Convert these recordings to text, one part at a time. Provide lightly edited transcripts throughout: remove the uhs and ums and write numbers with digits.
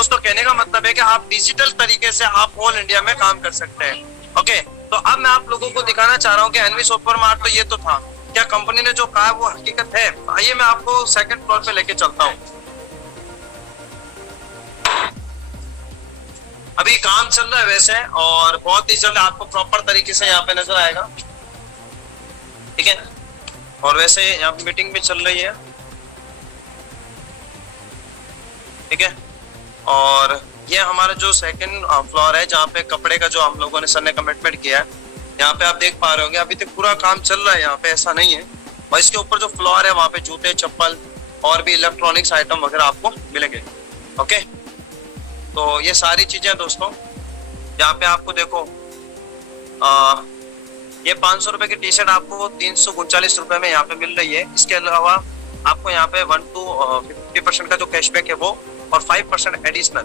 दोस्तों कहने का मतलब है कि आप डिजिटल तरीके से आप ऑल इंडिया में काम कर सकते हैं। ओके, तो अब मैं आप लोगों को दिखाना चाह रहा हूँ कि एनवी सुपर मार्ट तो ये तो था, क्या कंपनी ने जो कहा वो हकीकत है? आइए मैं आपको सेकंड फ्लोर पे लेके चलता हूँ। अभी काम चल रहा है वैसे, और बहुत ही जल्द आपको प्रॉपर तरीके से यहाँ पे नजर आएगा, ठीक है। और वैसे यहाँ पे मीटिंग भी चल रही है, ठीक है। और ये हमारा जो सेकंड फ्लोर है जहाँ पे कपड़े का जो हम लोगों ने सर ने कमिटमेंट किया है, यहाँ पे आप देख पा रहे होंगे अभी तक पूरा काम चल रहा है यहाँ पे, ऐसा नहीं है। और इसके ऊपर जो फ्लोर है वहाँ पे जूते, चप्पल और भी इलेक्ट्रॉनिक्स आइटम वगैरह आपको मिलेंगे। ओके, तो ये सारी चीजें दोस्तों यहाँ पे आपको देखो, ये 500 रुपए की टी शर्ट आपको 339 रुपए में यहाँ पे मिल रही है। इसके अलावा आपको यहाँ पे 1 to 50% का जो कैशबैक है वो, और 5% एडिशनल।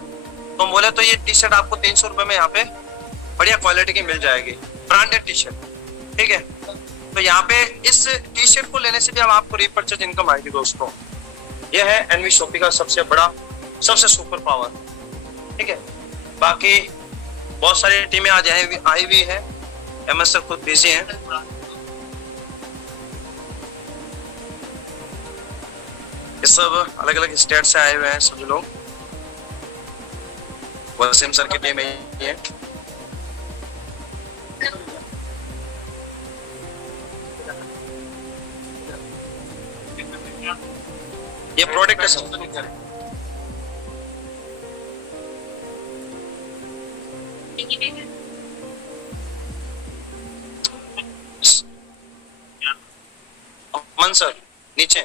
तो बोले तो ये टी शर्ट आपको 300 रुपए में यहाँ पे बढ़िया क्वालिटी की मिल जाएगी, ब्रांडेड टी शर्ट, ठीक है। तो यहाँ पे इस टी शर्ट को लेने से भी अब आपको रिपर्चेज इनकम आएगी दोस्तों। ये है एनवी शॉपी का सबसे बड़ा, सबसे सुपर पावर, ठीक है। बाकी बहुत सारी टीमें आज आई हुई है, एमएस सर खुद बिजी हैं। ये सब अलग अलग स्टेट से आए हुए हैं सभी लोग। वसीम सर की टीम है ये प्रोडक्ट है सब। मन सर नीचे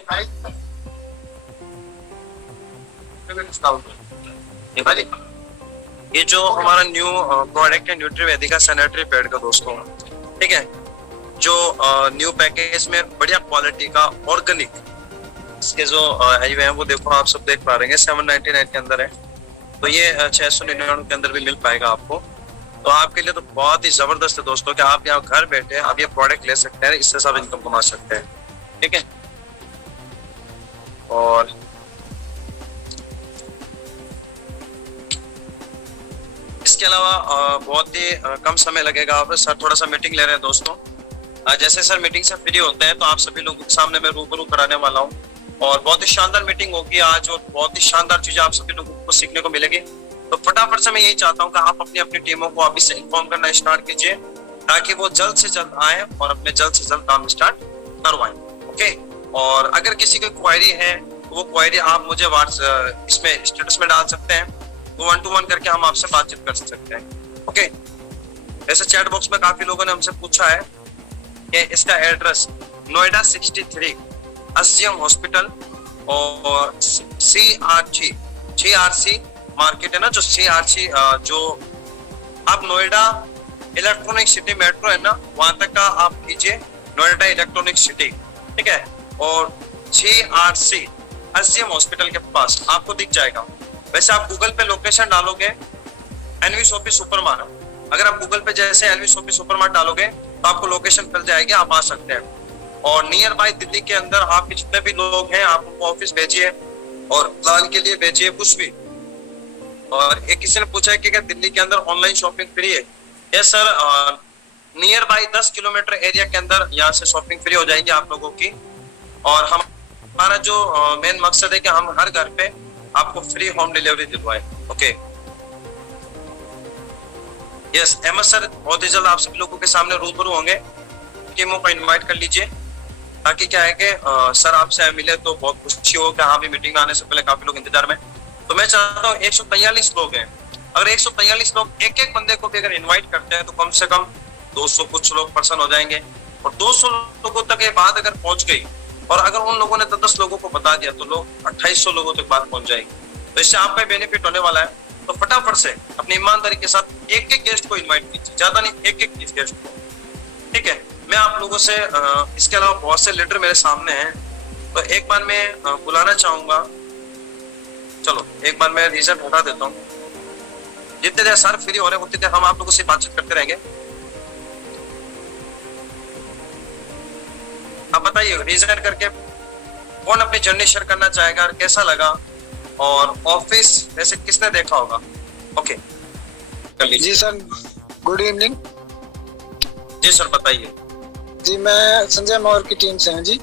ये जो हमारा न्यू प्रोडक्ट है न्यूट्रीवेदिका सैनिटरी पैड का दोस्तों, ठीक है। जो न्यू पैकेज में बढ़िया क्वालिटी का ऑर्गेनिक इसके जो आई हैं वो देखो, आप सब देख पा रहे हैं 799 के अंदर है। तो ये 699 के अंदर भी मिल पाएगा आपको। तो आपके लिए तो बहुत ही जबरदस्त है दोस्तों कि आप यहाँ घर बैठे आप ये प्रोडक्ट ले सकते हैं, इससे सब इनकम कमा सकते हैं, ठीक है। और इसके अलावा बहुत ही कम समय लगेगा। आप सर थोड़ा सा मीटिंग ले रहे हैं दोस्तों, जैसे सर मीटिंग से फ्री होते हैं तो आप सभी लोगों के सामने मैं रूबरू कराने वाला हूँ, और बहुत ही शानदार मीटिंग होगी आज, और बहुत ही शानदार चीजें आप सभी लोगों को सीखने को मिलेगी। तो फटाफट से मैं यही चाहता हूँ कि आप अपनी अपनी टीमों को अभी से इन्फॉर्म करना स्टार्ट कीजिए, ताकि वो जल्द से जल्द आए और अपने जल्द से जल्द काम स्टार्ट करवाएं। ओके, और अगर किसी की क्वेरी है तो वो क्वेरी आप मुझे इसमें स्टेटस में डाल सकते हैं, तो 1 to 1 करके हम आपसे बातचीत कर सकते हैं। ओके, ऐसे चैट बॉक्स में काफी लोगों ने हमसे पूछा है कि इसका एड्रेस नोएडा 63 एससीएम हॉस्पिटल और CRC मार्केट है ना, जो CRC जो आप नोएडा इलेक्ट्रॉनिक सिटी मेट्रो है ना, वहां तक का आप कीजिए नोएडा इलेक्ट्रॉनिक सिटी, ठीक है। और CRC एससीएम हॉस्पिटल के पास आपको दिख जाएगा। वैसे आप गूगल पे लोकेशन डालोगे एनवी शॉपी सुपर मार्ट, अगर आप गूगल पे जैसे एनवी शॉपी सुपर मार्ट डालोगे तो आपको लोकेशन मिल जाएगी, आप आ सकते हैं। और नियर बाय दिल्ली के अंदर आपके जितने भी लोग हैं आप उनको ऑफिस भेजिए और प्लान के लिए भेजिए कुछ भी। और एक किसी ने पूछा है कि क्या दिल्ली के अंदर ऑनलाइन शॉपिंग फ्री है? Yes sir, near by 10 kilometre area के अंदर यहाँ से शॉपिंग फ्री हो जाएगी आप लोगों की। और हमारा जो मेन मकसद है कि हम हर घर पे आपको फ्री होम डिलीवरी दिलवाएं। ओके, यस एमएस सर बहुत ही जल्द आप सभी लोगों के सामने रूबरू होंगे, टीमों को इनवाइट कर लीजिए, ताकि क्या है कि सर आपसे मिले तो बहुत खुशी हो कि हाँ भी मीटिंग में आने से पहले काफी लोग इंतजार में। तो मैं चाहता हूँ 143 लोग हैं, अगर 143 लोग एक एक बंदे को भी अगर इन्वाइट करते हैं तो कम से कम 200 कुछ लोग पर्सन हो जाएंगे। और 200 लोगों तक ये बात अगर पहुंच गई और अगर उन लोगों ने 10 लोगों को बता दिया तो लोग 2800 लोगों तक बात पहुंच जाएगी। तो इससे आपका बेनिफिट होने वाला है। तो फटाफट से अपनी ईमानदारी के साथ एक एक गेस्ट को इन्वाइट कीजिए, ज्यादा नहीं, एक एक गेस्ट को, ठीक है। मैं आप लोगों से इसके अलावा बहुत से लीडर मेरे सामने हैं, तो एक बार मैं बुलाना चाहूंगा। चलो एक बार मैं रीजन हटा देता हूँ, जितने देर सर फ्री हो रहे हैं उतनी देर हम आप लोगों से बातचीत करते रहेंगे। आप बताइए रीजन करके कौन अपनी जर्नी शेयर करना चाहेगा और कैसा लगा, और ऑफिस वैसे किसने देखा होगा? ओके, कर लीजिए। जी सर, गुड इवनिंग। जी सर, बताइए। जी, मैं संजय मौर्य की टीम से हूँ जी।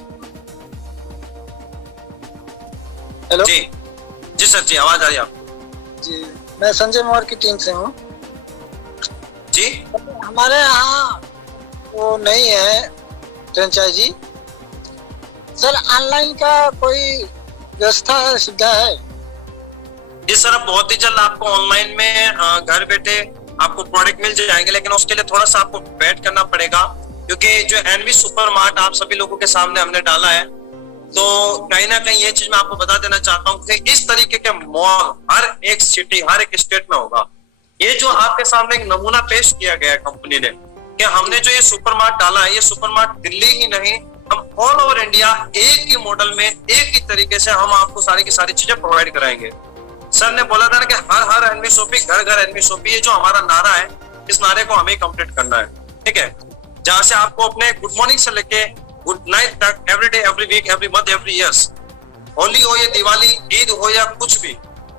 हेलो जी जी सर, जी आवाज आ रही है आपको? जी, मैं संजय मौर्य की टीम से हूँ जी। हमारे यहाँ वो नहीं है फ्रेंचाइजी सर। ऑनलाइन का कोई व्यवस्था है, सुविधा है? जी सर, अब बहुत ही जल्द आपको ऑनलाइन में घर बैठे आपको प्रोडक्ट मिल जाएंगे, लेकिन उसके लिए थोड़ा सा आपको वेट करना पड़ेगा, क्योंकि जो एनवी सुपर मार्ट आप सभी लोगों के सामने हमने डाला है, तो कहीं ना कहीं ये चीज मैं आपको बता देना चाहता हूँ कि इस तरीके के मॉल हर एक सिटी, हर एक स्टेट में होगा। ये जो आपके सामने एक नमूना पेश किया गया है कंपनी ने, कि हमने जो ये सुपर मार्ट डाला है, ये सुपर मार्ट दिल्ली ही नहीं, हम ऑल ओवर इंडिया एक ही मॉडल में एक ही तरीके से हम आपको सारी की सारी चीजें प्रोवाइड कराएंगे। सर ने बोला था ना कि हर एनवी शॉपी, घर घर एनवी शॉपी, ये जो हमारा नारा है, इस नारे को हमें कंप्लीट करना है। ठीक है, जहां से आपको अपने गुड मॉर्निंग से लेके गुड नाइट तक, every day, every week, every month, every years, Holi हो या दिवाली, ईद हो या कुछ भी,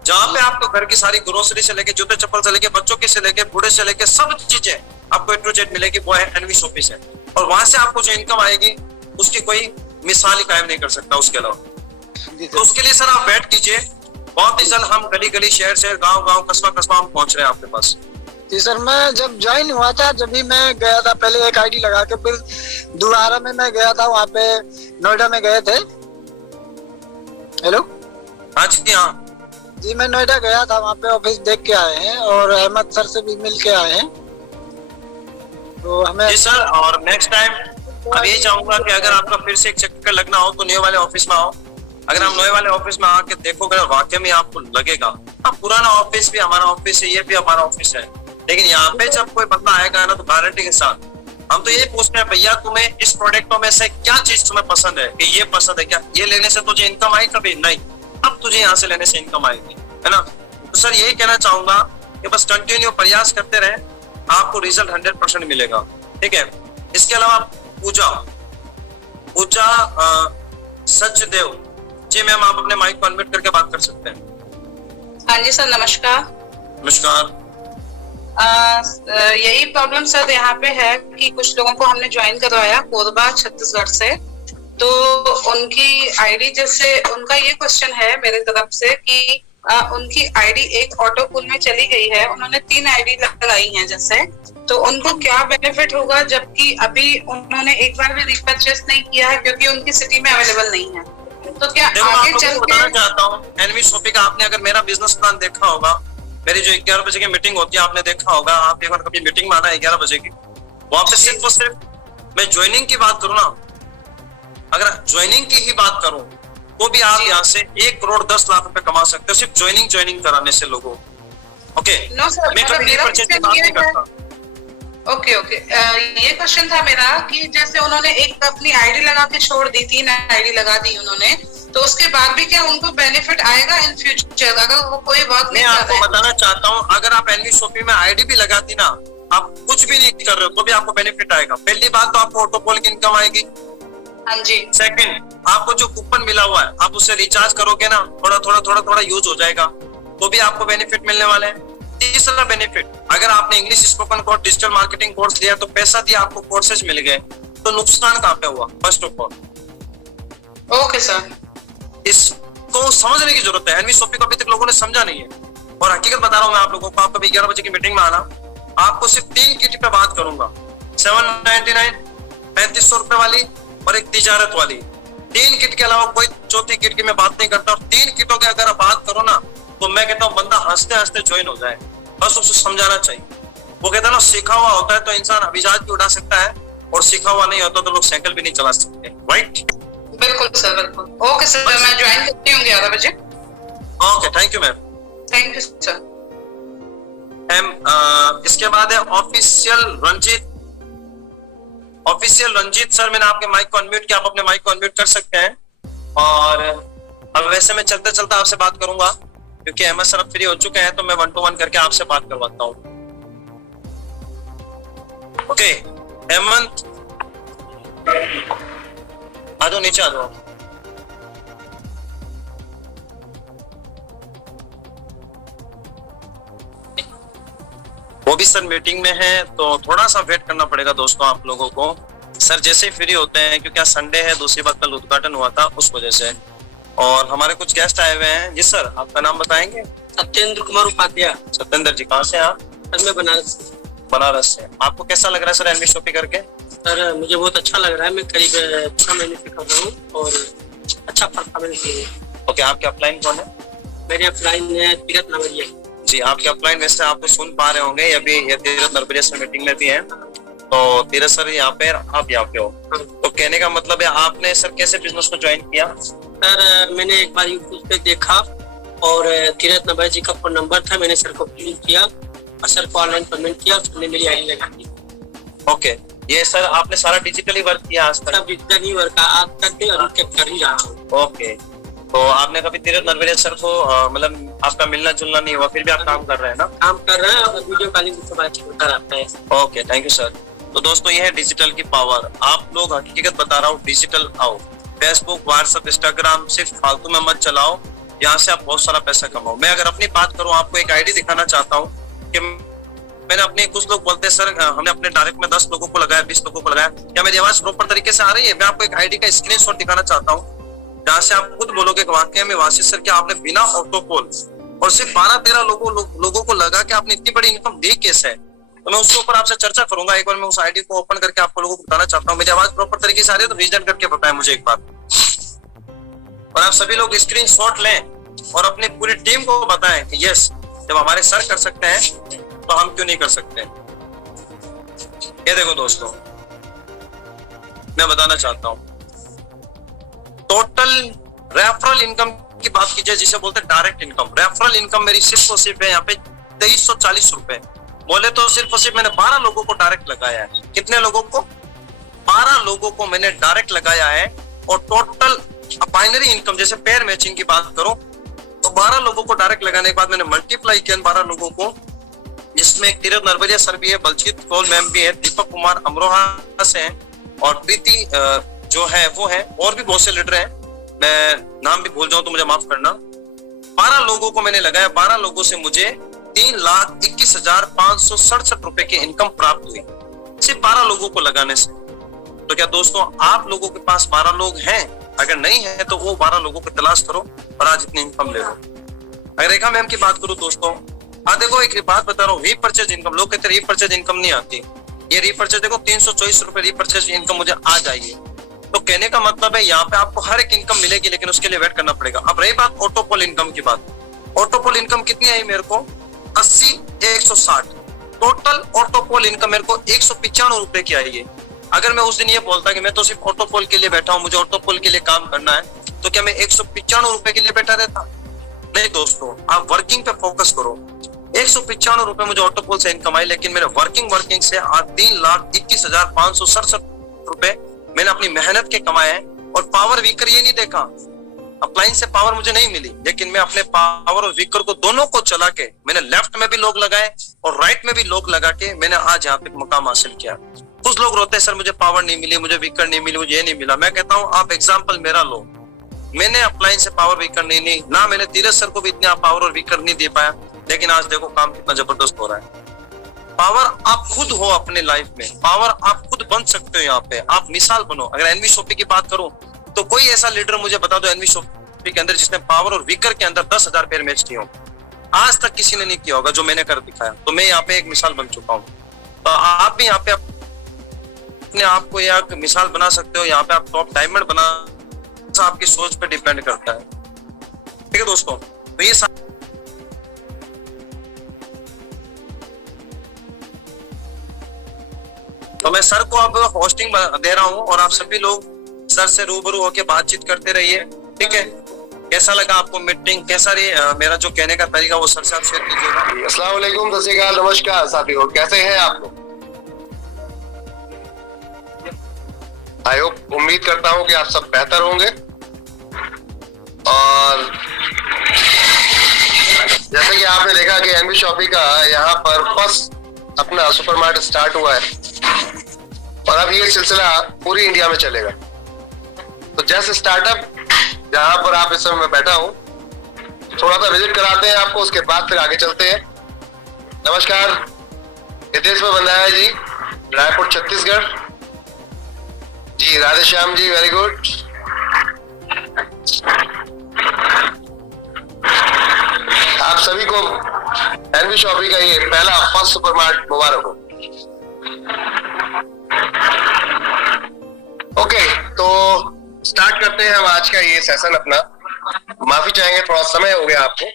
जहां पे आपको घर की सारी ग्रोसरी से लेके जूते चप्पल से लेके बच्चों के से लेके बूढ़े से लेके सब चीजें आपको ए टू जेड मिलेगी, वो है एनवी शॉपी से। और वहां से आपको जो इनकम आएगी उसकी कोई मिसाल ही कायम नहीं कर सकता उसके अलावा। तो उसके लिए सर आप वेट कीजिए, बहुत ही जल्द हम गली गली, शहर शहर, गांव गांव, कस्बा कस्बा हम पहुंच रहे हैं आपके पास। जी सर, मैं जब ज्वाइन हुआ था, जब भी मैं गया था, पहले एक आईडी लगा के, फिर दोबारा में मैं गया था वहाँ पे, नोएडा में गए थे। हेलो, हाँ जी, हाँ जी, मैं नोएडा गया था, वहाँ पे ऑफिस देख के आए हैं और अहमद सर से भी मिल के आए हैं। तो हमें जी सर, और नेक्स्ट टाइम अब ये चाहूंगा कि अगर आपका फिर से एक चक्कर लगना हो तो न्यू वाले ऑफिस में आओ। अगर हम नए वाले ऑफिस में आके देखोगे वाकई में आपको लगेगा, अब पुराना ऑफिस भी हमारा ऑफिस है, ये भी हमारा ऑफिस है, लेकिन यहाँ पे जब कोई बंदा आएगा ना तो गारंटी के साथ हम तो ये पूछते हैं, भैया तुम्हें इस प्रोडक्टों में से क्या चीज तुम्हें पसंद है, कि ये पसंद है क्या, ये लेने से तुझे इनकम आई कभी? नहीं, अब तुझे यहाँ से लेने से इनकम आएगी, है ना। तो सर यही कहना चाहूंगा कि बस कंटिन्यू प्रयास करते रहे, आपको रिजल्ट 100% मिलेगा। ठीक है, इसके अलावा पूजा सचदेव जी, मैम आप अपने माइक को अनम्यूट करके बात कर सकते हैं। हाँ जी सर, नमस्कार। नमस्कार। यही प्रॉब्लम सर यहाँ पे है कि कुछ लोगों को हमने ज्वाइन करवाया कोरबा छत्तीसगढ़ से, तो उनकी आईडी, जैसे उनका ये क्वेश्चन है मेरे तरफ से कि उनकी आईडी एक ऑटो पूल में चली गई है, उन्होंने 3 आईडी लगाई हैं जैसे, तो उनको क्या बेनिफिट होगा, जबकि अभी उन्होंने एक बार भी रिपर्चेस नहीं किया है क्योंकि उनकी सिटी में अवेलेबल नहीं है। तो क्या आगे चल के बताना चाहता हूँ, एनवी शॉपी का आपने अगर मेरा बिजनेस प्लान देखा होगा, मेरी जो 11 बजे की मीटिंग होती है आपने देखा होगा, आप एक बार कभी मीटिंग में आना 11 बजे की, वहां पे सिर्फ और सिर्फ मैं ज्वाइनिंग की बात करूँ ना, अगर ज्वाइनिंग की ही बात करूँ तो भी आप यहाँ से 1 करोड़ 10 लाख रुपए कमा सकते हो सिर्फ ज्वाइनिंग कराने से लोगों। ओके, मैं कभी रिपर्चेस की बात नहीं करता। ओके, ये क्वेश्चन था मेरा कि जैसे उन्होंने एक अपनी आईडी लगा के छोड़ दी, 3 आईडी लगा दी उन्होंने, तो उसके बाद भी क्या उनको बेनिफिट आएगा इन फ्यूचर अगर वो कोई वर्क नहीं कर रहे? मैं आपको बताना चाहता हूँ, अगर आप एनवी शॉपी में आईडी भी लगाती ना, आप कुछ भी नहीं कर रहे हो तो भी आपको बेनिफिट आएगा। पहली बात तो आपको ऑटोपोल की इनकम आएगी। हाँ जी। सेकंड, आपको जो कूपन मिला हुआ है आप उससे रिचार्ज करोगे ना, थोड़ा यूज हो जाएगा, तो भी आपको बेनिफिट मिलने वाले हैं। तीसरा बेनिफिट, अगर आपने English spoken course, digital marketing course लिया तो पैसा दिया, आपको कोर्सेज मिल गए, तो नुकसान कहाँ पे हुआ? First of all okay sir, इसको समझने की जरूरत है। एनवी शॉपी को अभी तक लोगों ने समझा नहीं है, और हकीकत बता रहा हूं मैं आप लोगों को। आप कभी 11 बजे की मीटिंग में आना, आपको सिर्फ 3 किट पे बात करूंगा, 799, 3500 रुपए वाली और एक तिजारत वाली। 3 किट के अलावा कोई चौथी किट की मैं बात नहीं करता, और 3 किटों की अगर बात करो ना तो मैं कहता हूँ बंदा हंसते हंसते ज्वाइन हो जाए, बस उसको समझाना चाहिए। वो कहता है ना, सीखा हुआ होता है तो इंसान अभिजात भी उड़ा सकता है, और सीखा हुआ नहीं होता तो लोग साइकिल भी नहीं चला सकते। राइट, बिल्कुल सर, बिल्कुल। ओके सर, मैं ज्वाइन करती हूँ 11 बजे। Okay, thank you ma'am. Thank you sir. इसके बाद है ऑफिशियल रंजीत सर, मैंने आपके माइक को अनम्यूट किया, आप अपने माइक को अनम्यूट कर सकते हैं। और अब वैसे मैं चलते चलते आपसे बात करूंगा क्योंकि अहमद सर फ्री हो चुके हैं, तो मैं 1 to 1 करके आपसे बात करवाता हूँ। ओके हेमंत, आ जाओ, नीचे आ जाओ। भी सर मीटिंग में है, तो थोड़ा सा वेट करना पड़ेगा दोस्तों आप लोगों को। सर जैसे ही फ्री होते हैं, क्योंकि आज संडे है, दूसरी बात कल उद्घाटन हुआ था उस वजह से। और हमारे कुछ गेस्ट आए हुए हैं। जी सर, आपका नाम बताएंगे? सत्येंद्र कुमार उपाध्याय। सत्येंद्र जी, कहाँ से आप? सर मैं बनारस से। बनारस से। आपको कैसा लग रहा है सर एनवी शॉपिंग करके? सर मुझे बहुत अच्छा लग रहा है। मैं करीब 6 महीने से कर रहा हूँ और अच्छा परफॉर्मेंस है। ओके, आपके अपलाइन कौन है? मेरे अपलाइन है तीरथ नवरिया जी। आपके अपलाइन वैसे आपको सुन पा रहे होंगे, अभी ये तीरथ नरबरिया सर मीटिंग में भी है। तो तीरथ सर यहाँ पे, आप यहाँ पे हो। तो कहने का मतलब है आपने सर कैसे बिजनेस को ज्वाइन किया? सर मैंने एक बार यूट्यूब पे देखा और तीरथ नवरिया जी का फोन नंबर था, मैंने सर को फोन किया और सर को ऑनलाइन पेमेंट किया, उसने मेरी आईडी लगा दी। ओके, ये सर आपने सारा डिजिटली वर्क किया आज तक? सब डिजिटल ही वर्क आज तक भी और कर ही रहा हूँ। ओके, तो आपने कभी तीरथ नरबरिया सर को मतलब आपका मिलना जुलना नहीं हुआ, फिर भी आप काम कर रहे हैं ना? काम कर रहे हैं और वीडियो कॉलिंग से बात होता रहता है। Okay, thank you sir. तो दोस्तों ये है डिजिटल की पावर। आप लोग, हकीकत बता रहा हूँ, डिजिटल आओ। फेसबुक, व्हाट्सएप, इंस्टाग्राम सिर्फ फालतू में मत चलाओ, यहाँ से आप बहुत सारा पैसा कमाओ। मैं अगर अपनी बात करूँ, आपको एक आईडी दिखाना चाहता हूँ कि मैंने अपने, कुछ लोग बोलते हैं सर हमने अपने डायरेक्ट में 10 लोगों को लगाया, 20 लोगों को लगाया, क्या मेरी आवाज प्रॉपर तरीके से आ रही है? मैं आपको एक आईडी का स्क्रीनशॉट दिखाना चाहता हूँ, जहाँ से आप खुद बोलोगे कि वाकई में वासिफ सर क्या आपने बिना ऑटोकॉल और सिर्फ 12-13 लोगों को लगा कि आपने इतनी बड़ी इनकम दी कैसे है? तो मैं उसके ऊपर आपसे चर्चा करूंगा। एक बार मैं उस आईडी को ओपन करके आपको लोगों को बताना चाहता हूँ। मेरी आवाज प्रॉपर तरीके से आ रही है तो रीजन करके बताएं मुझे एक बार। और आप सभी लोग स्क्रीनशॉट लें और अपनी पूरी टीम को बताएं कि यस, जब हमारे सर कर सकते हैं तो हम क्यों नहीं कर सकते। ये देखो दोस्तों, मैं बताना चाहता हूं, टोटल रेफरल इनकम की बात कीजिए, जिसे बोलते हैं डायरेक्ट इनकम। रेफरल इनकम मेरी सिर्फ और सिर्फ है यहाँ पे 2340 रुपए। बोले तो सिर्फ और सिर्फ मैंने 12 लोगों को डायरेक्ट लगाया है। कितने लोगों को? 12 लोगों को मैंने डायरेक्ट लगाया है। और टोटल बाइनरी इनकम, जैसे पेयर मैचिंग की बात करो, तो 12 लोगों को डायरेक्ट लगाने के बाद मैंने मल्टीप्लाई किया 12 लोगों को, जिसमें एक तीरथ नरबरिया सर भी है, बलजीत कौल मैम भी है, दीपक कुमार अमरोहा से हैं, और प्रीति जो है वो है, और भी बहुत से लीडर हैं, मैं नाम भी भूल जाऊं तो मुझे माफ करना। 12 लोगों को मैंने लगाया। 12 लोगों से मुझे 3,21,567 रुपए की इनकम प्राप्त हुई, सिर्फ 12 लोगों को लगाने से। तो क्या दोस्तों आप लोगों के पास 12 लोग हैं? अगर नहीं है तो वो 12 लोगों को तलाश करो और आज इतनी इनकम ले लो। अगर रेखा मैम की बात करूं दोस्तों, देखो एक बात बता रहा हूँ, रीपरचेज इनकम, लोग कहते हैं रीपरचेज इनकम नहीं आती। ये रीपरचेज देखो 324 रुपए रीपरचेज इनकम मुझे आ जाएगी। तो कहने का मतलब है यहाँ पे आपको हर एक इनकम मिलेगी, लेकिन उसके लिए वेट करना पड़ेगा। अब रही बात ऑटोपोल इनकम की बात, ऑटोपोल इनकम कितनी आई मेरे को? 80, 160। टोटल ऑटोपोल इनकम मेरे को 195 रुपए की आई है। अगर मैं उस दिन ये बोलता कि मैं तो सिर्फ ऑटोपोल के लिए बैठा हूँ, मुझे ऑटोपोल के लिए काम करना है, तो क्या मैं 195 रुपए के लिए बैठा रहता? नहीं दोस्तों, आप वर्किंग पे फोकस करो। 195 रुपए मुझे ऑटोपोल से इनकम आई, लेकिन मेरे वर्किंग से आज 3,21,567 रुपए मैंने अपनी मेहनत के कमाए हैं। और पावर वीकर ये नहीं देखा, अपलाइन से पावर मुझे नहीं मिली, लेकिन मैं अपने पावर और वीकर को दोनों को चला के, मैंने लेफ्ट में भी लोग लगाए और राइट में भी लोग लगा के मैंने आज यहाँ पे मुकाम हासिल किया। कुछ लोग रोते हैं सर मुझे पावर नहीं मिली, मुझे वीकर नहीं मिली, मुझे ये नहीं मिला। मैं कहता हूँ आप एग्जाम्पल मेरा लो, मैंने अपलाइन से पावर वीकर नहीं ली ना, मैंने तीरथ सर को भी इतने पावर और वीकर नहीं दे पाया, लेकिन आज देखो काम कितना जबरदस्त हो रहा है। पावर आप खुद हो अपने लाइफ में, पावर आप खुद बन सकते हो। यहाँ पे आप मिसाल बनो। अगर एनवी शॉपी की बात करूं तो कोई ऐसा लीडर मुझे बता दो एनवी शॉपी के अंदर जिसने पावर और वीकर के अंदर 10,000 पेयर मैच किए हो। आज तक किसी ने नहीं किया होगा जो मैंने कर दिखाया। तो मैं यहाँ पे एक मिसाल बन चुका हूँ, तो आप भी यहाँ पे अपने आप को एक मिसाल बना सकते हो। यहाँ पे आप टॉप डायमंड बना, आपकी सोच पे डिपेंड करता है। ठीक है दोस्तों, तो ये तो मैं सर को अब होस्टिंग दे रहा हूं और आप सभी लोग सर से रूबरू होकर बातचीत करते रहिए। ठीक है, कैसा लगा आपको मीटिंग, कैसा रही मेरा जो कहने का तरीका, वो सर से आप शेयर कीजिएगा। अस्सलाम वालेकुम, सत श्री अकाल, नमस्कार साथियों, कैसे हैं आप लोग? आई होप, उम्मीद करता हूं कि आप सब बेहतर होंगे। और जैसे कि आपने देखा कि एनवी शॉपी का यहाँ पर फर्स्ट अपना सुपरमार्केट स्टार्ट हुआ है और अब ये सिलसिला पूरी इंडिया में चलेगा। तो जैसे स्टार्टअप जहां पर आप इस समय बैठा हूं, थोड़ा सा विजिट कराते हैं आपको, उसके बाद फिर आगे चलते हैं। नमस्कार, हितेश्वर बंदाया जी, रायपुर छत्तीसगढ़ जी। Radhe Shyam ji, very good. आप सभी को एनवी शॉपिंग का ये पहला फर्स्ट सुपरमार्ट मुबारक हो। ओके, तो स्टार्ट करते हैं हम आज का ये सेशन अपना। माफी चाहेंगे, थोड़ा समय हो गया आपको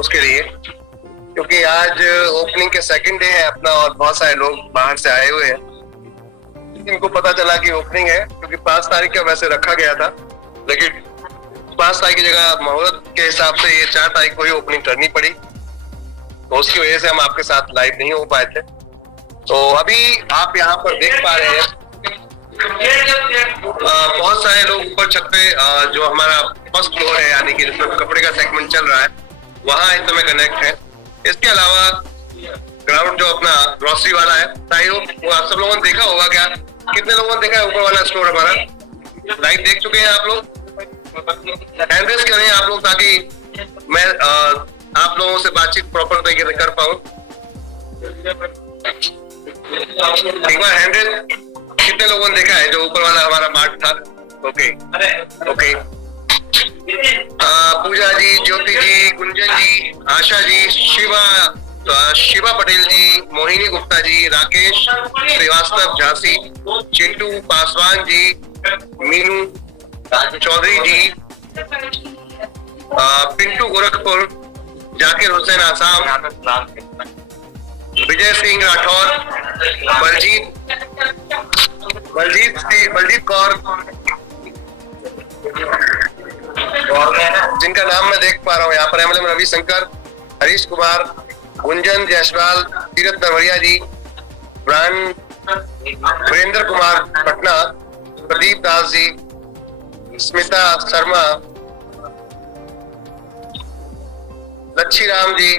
उसके लिए, क्योंकि आज ओपनिंग के सेकंड डे है अपना और बहुत सारे लोग बाहर से आए हुए हैं। इनको पता चला कि ओपनिंग है, क्योंकि 5 तारीख का वैसे रखा गया था, लेकिन 5 तारीख की जगह मुहूर्त के हिसाब से ये 4 तारीख को ही ओपनिंग करनी पड़ी, तो उसकी वजह से हम आपके साथ लाइव नहीं हो पाए थे। तो अभी आप यहाँ पर देख पा रहे हैं बहुत सारे लोग ऊपर छत पे जो हमारा फर्स्ट फ्लोर है, यानी कि जिसमें कपड़े का सेगमेंट चल रहा है, वहाँ इस समय कनेक्ट है। इसके अलावा ग्राउंड जो अपना ग्रोसरी वाला है, वो आप सब लोगों ने देखा होगा क्या? कितने लोगों ने देखा है ऊपर वाला स्टोर हमारा? लाइव देख चुके हैं आप लोग? हैंड रेज करें आप लोग, ताकि मैं आप लोगों से बातचीत प्रॉपर तरीके से कर पाऊं। एक बार हैंड रेज कितने लोगों ने देखा है जो ऊपर वाला हमारा मार्ट था? Okay okay. पूजा जी, ज्योति जी, गुंजन जी, आशा जी, शिवा पटेल जी, मोहिनी गुप्ता जी, राकेश श्रीवास्तव झांसी, चिंटू पासवान जी, मीनू चौधरी जी, पिंटू गोरखपुर, जाकिर हुसैन आसाम, विजय सिंह राठौर, बलजीत कौर, जिनका नाम मैं देख पा रहा हूँ यहाँ पर, एमएलएम रविशंकर, हरीश कुमार, गुंजन जायसवाल, तीरथ नवरिया जी, वीरेंद्र कुमार पटना, प्रदीप दास जी, स्मिता शर्मा, लच्छी राम जी,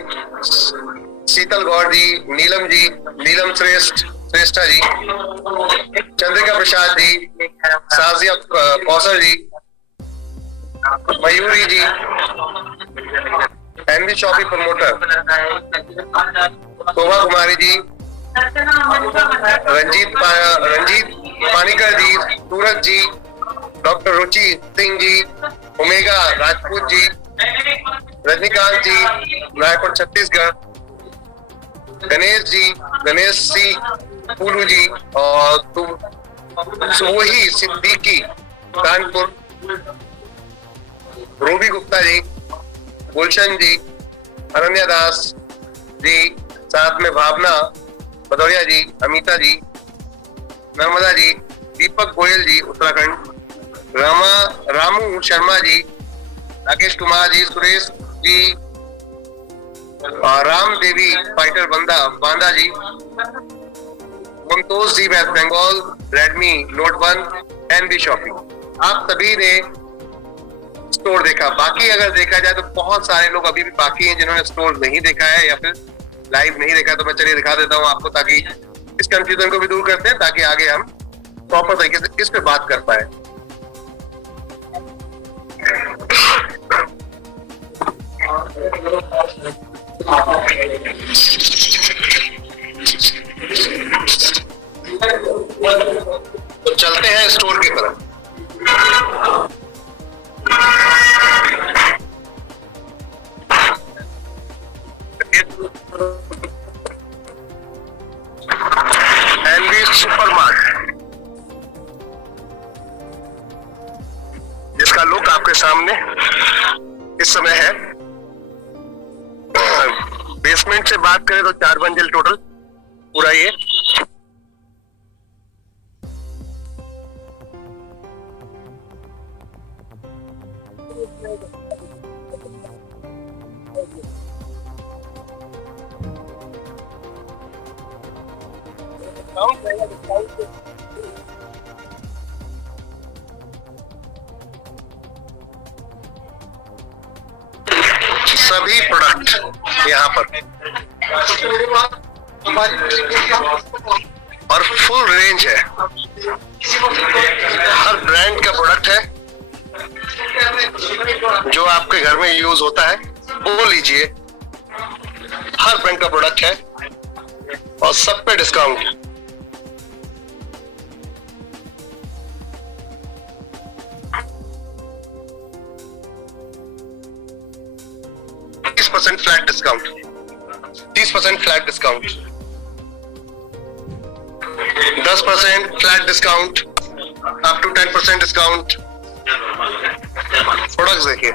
शीतल गौड़ जी, नीलम श्रेष्ठा जी, चंद्रिका प्रसाद जी, साजिया कौशल जी, मयूरी जी, एनवी शॉपिंग प्रमोटर शोभा कुमारी जी, रंजीत पानीकर जी, सूरज जी, डॉक्टर रुचि सिंह जी, ओमेगा राजपूत जी, रजनीकांत जी, रायपुर छत्तीसगढ़, गणेश सी पुलू जी, और वही सिद्दीकी कानपुर, रूबी गुप्ता जी, गुलशन जी, अनन्या दास जी, साथ में भावना भदौरिया जी, अमिता जी, नर्मदा जी, दीपक गोयल जी Uttarakhand, Ramu Sharma ji, Rakesh Kumar ji, Suresh ji, Ram Devi fighter Banda ji, Mumtaz ji West Bengal, Redmi Note 1, NV shopping. आप सभी ने स्टोर देखा। बाकी अगर देखा जाए तो बहुत सारे लोग अभी भी बाकी हैं जिन्होंने स्टोर नहीं देखा है या फिर लाइव नहीं देखा, तो मैं चलिए दिखा देता हूं आपको, ताकि इस कंफ्यूजन को भी दूर करते हैं, ताकि आगे हम प्रॉपर तरीके से इस पे बात कर पाए। तो चलते हैं स्टोर की तरफ। एनवी सुपरमार्ट, जिसका लुक आपके सामने इस समय है। बेसमेंट से बात करें तो 4 मंजिल टोटल पूरा ये। सभी प्रोडक्ट यहाँ पर और फुल रेंज है, हर ब्रांड का प्रोडक्ट है जो आपके घर में यूज होता है वो लीजिए। हर ब्रांड का प्रोडक्ट है, और सब पे discount. Flat discount, 30% flat discount, 10% flat discount, up to 10% discount. Products देखिए,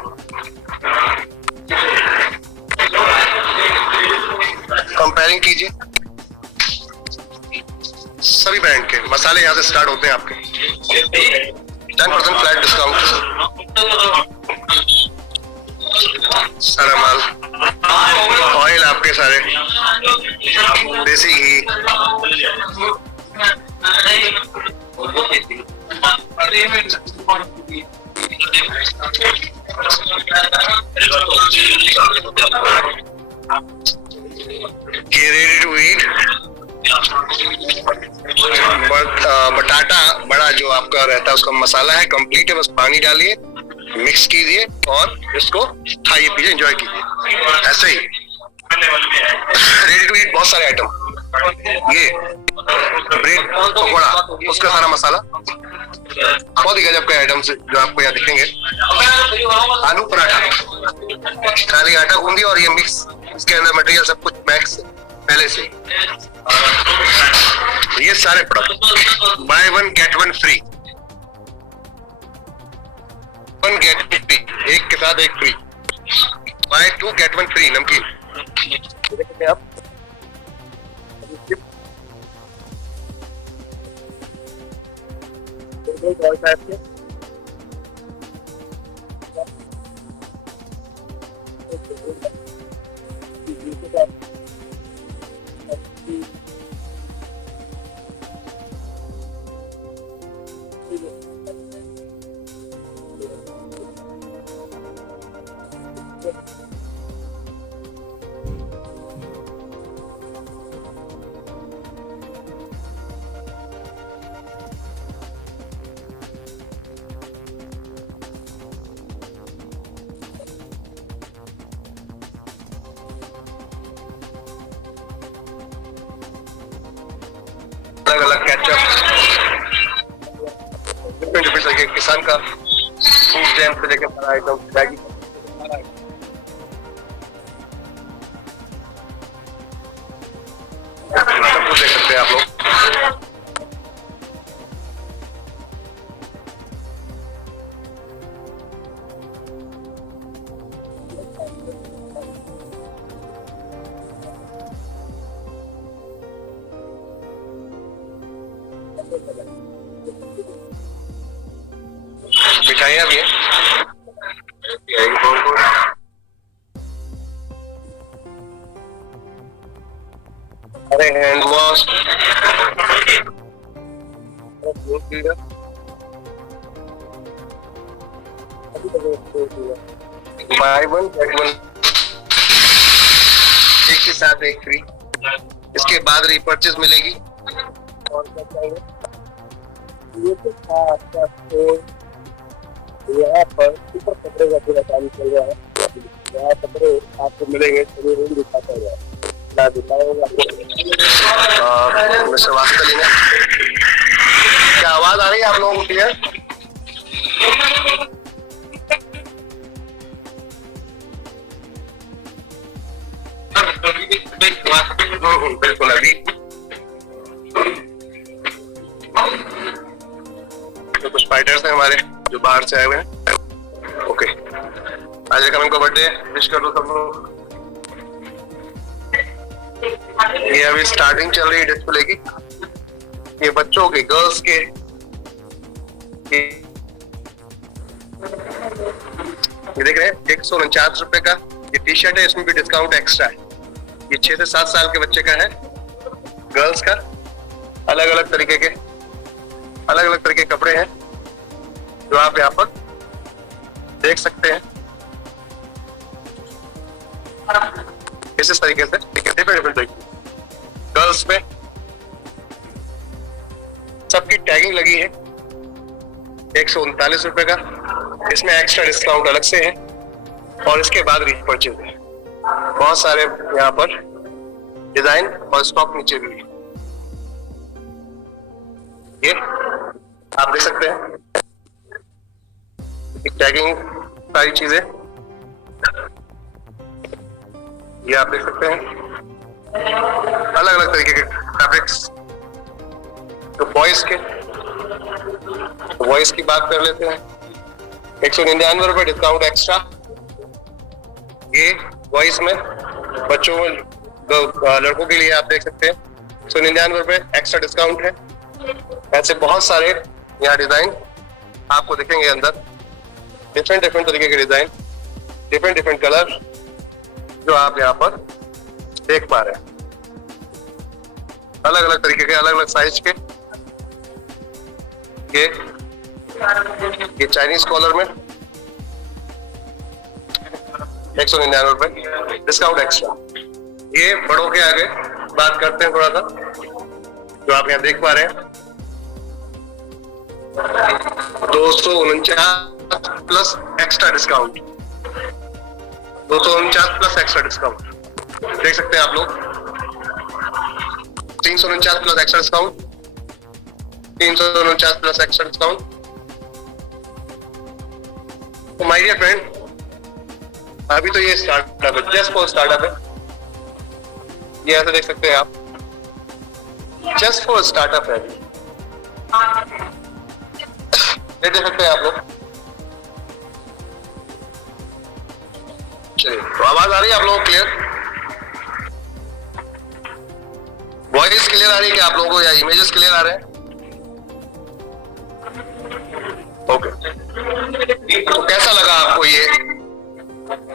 कंपेयरिंग कीजिए सभी ब्रांड के मसाले यहां से स्टार्ट होते हैं आपके। 10% फ्लैट डिस्काउंट, सारा माल, ऑयल आपके सारे, देसी घी, ये रेडी टू ईट। बटाटा बड़ा जो आपका रहता है उसका मसाला है, कंप्लीट है, बस पानी डालिए, मिक्स कीजिए और इसको खाइए पीजिए, एंजॉय कीजिए। ऐसे ही रेडी टू ईट बहुत सारे आइटम, ये ब्रेड पकौड़ा, उसका सारा मसाला, बहुत ही गजब के आइटम्स जो आपको यहाँ दिखेंगे। आलू पराठा, खाली आटा गूंदी और ये मिक्स, इसके अंदर मटेरियल सब कुछ मैक्स पहले से। ये सारे product buy 1 get 1 free, 1 get 50, एक के साथ एक फ्री, बाय 2 गेट 1 फ्री नमकीन। देखिए आप अलग अलग कैचअप, डिफरेंट तरीके किसान का फूड जैम से लेकर सारा आइटम, मैगी सब कुछ देख सकते हैं आप लोग। मिठाइयाँ भी हैं, अरे हैंड वॉश, बाय 1 गेट 1, एक के साथ एक फ्री। इसके बाद रीपर्चेज मिलेगी। और क्या चाहिए, ये तो था आपका यहाँ पर सुपर कपड़े का पूरा काम चल रहा है। यहाँ कपड़े आपको मिलेंगे, सभी रूम दिखाता है, मिस्टर वास्कली ने। क्या आवाज आ रही है आप लोगों को क्लियर? बिल्कुल। अभी तो कुछ फाइटर्स हैं हमारे जो बाहर से आए हुए हैं। ओके, आज कमिंग का बर्थडे विश कर दो सब लोग। ये अभी स्टार्टिंग चल रही है डिस्प्ले की, ये बच्चों के, गर्ल्स के, ये देख रहे हैं 149 रुपए का ये टी शर्ट है, इसमें भी डिस्काउंट एक्स्ट्रा है। ये 6 से 7 साल के बच्चे का है, गर्ल्स का। अलग अलग तरीके के कपड़े हैं जो आप यहाँ पर देख सकते हैं। इस तरीके से डिफरेंट गर्ल्स में सबकी टैगिंग लगी है। 139 रुपए का, इसमें एक्स्ट्रा डिस्काउंट अलग से है और इसके बाद रीपरचेज है। बहुत सारे यहाँ पर डिजाइन और स्टॉक नीचे भी। ये आप देख सकते हैं टैगिंग सारी चीजें, ये आप देख सकते हैं अलग अलग तरीके के फैब्रिक्स। तो वॉइस की बात कर लेते हैं। 199 रुपए डिस्काउंट एक्स्ट्रा। ये वॉइस में बच्चों में लड़कों के लिए आप देख सकते हैं 199 रुपए एक्स्ट्रा डिस्काउंट है। ऐसे बहुत सारे यहाँ डिजाइन आपको दिखेंगे अंदर, डिफरेंट तरीके के डिजाइन, डिफरेंट कलर जो आप यहाँ पर देख पा रहे हैं। अलग अलग तरीके के, अलग अलग साइज के। ये चाइनीज कॉलर में 199 रुपए डिस्काउंट एक्स्ट्रा। ये बड़ों के आगे बात करते हैं थोड़ा सा, जो आप यहाँ देख पा रहे हैं 249 plus extra discount. 249 plus extra discount देख सकते हैं आप लोग। 349 plus extra discount, 349 plus extra discount. तो माय डियर फ्रेंड, अभी तो ये स्टार्टअप है, जस्ट फॉर स्टार्टअप है। ये ऐसे देख सकते हैं आप, जस्ट फॉर स्टार्टअप है। ये देख सकते हैं आप लोग। चलिए, तो आवाज आ रही है आप लोगों को क्लियर? वॉइस क्लियर आ रही है क्या आप लोगों को, या इमेजेस क्लियर आ रहे हैं? ओके। तो कैसा लगा आपको ये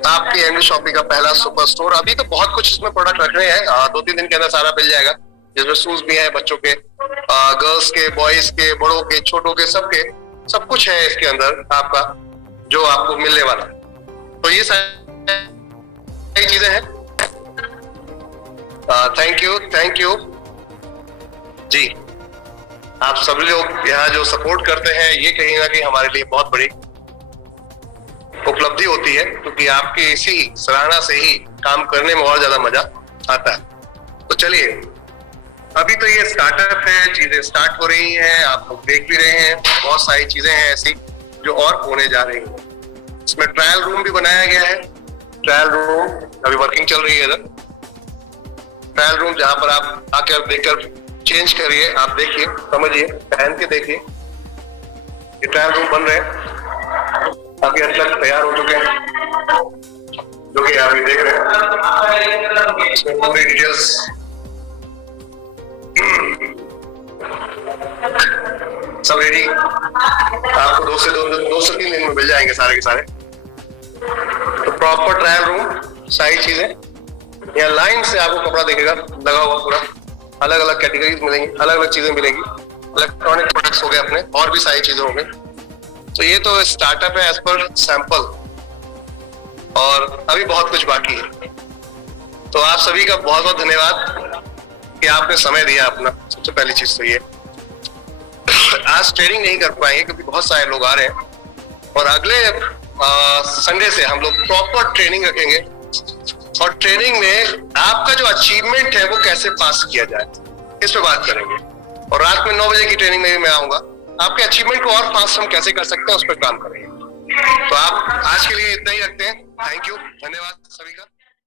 आपकी एनवी शॉपिंग का पहला सुपर स्टोर? अभी तो बहुत कुछ इसमें प्रोडक्ट रख रहे हैं, 2-3 दिन के अंदर सारा मिल जाएगा। जिसमें शूज भी है बच्चों के, गर्ल्स के, बॉयज के, बड़ों के, छोटों के, सबके सब कुछ है इसके अंदर आपका, जो आपको मिलने वाला है। तो ये सारी चीजें हैं। थैंक यू जी। आप सभी लोग यहाँ जो सपोर्ट करते हैं, ये कहीं ना कहीं हमारे लिए बहुत बड़ी उपलब्धि होती है, क्योंकि आपके इसी सराहना से ही काम करने में और ज्यादा मजा आता है। तो चलिए, अभी तो ये स्टार्टअप है, चीजें स्टार्ट हो रही हैं, आप लोग देख भी रहे हैं। बहुत सारी चीजें हैं ऐसी जो और होने जा रही हैं। इसमें ट्रायल रूम भी बनाया गया है। ट्रायल रूम अभी वर्किंग चल रही है इधर। ट्रायल रूम जहां पर आप आकर देखकर चेंज करिए, आप देखिए, समझिए, पहन के देखिए। ये ट्रायल रूम बन रहे हैं, काफी हद तक तैयार हो चुके हैं, जो कि आप देख रहे हैं। इसमें पूरी डिटेल्स सब रेडी, आपको 2 से 3 दिन में मिल जाएंगे सारे के सारे। तो प्रॉपर ट्रायल रूम, सारी चीजें यहाँ लाइन से आपको कपड़ा दिखेगा लगा हुआ पूरा। अलग अलग कैटेगरीज मिलेंगी, अलग अलग चीजें मिलेंगी। इलेक्ट्रॉनिक प्रोडक्ट्स हो गए अपने, और भी सारी चीजें हो गई। तो ये तो स्टार्टअप है एज पर सैंपल, और अभी बहुत कुछ बाकी है। तो आप सभी का बहुत बहुत धन्यवाद कि आपने समय दिया अपना। सबसे पहली चीज तो ये, आज ट्रेनिंग नहीं कर पाएंगे क्योंकि बहुत सारे लोग आ रहे हैं, और अगले संडे से हम लोग प्रॉपर ट्रेनिंग रखेंगे। और ट्रेनिंग में आपका जो अचीवमेंट है वो कैसे पास किया जाए, इस पे बात करेंगे। और रात में 9 बजे की ट्रेनिंग में भी मैं आऊंगा। आपके अचीवमेंट को और फास्ट हम कैसे कर सकते हैं, उस पर काम करेंगे। तो आप आज के लिए इतना ही रखते हैं। थैंक यू, धन्यवाद सभी का।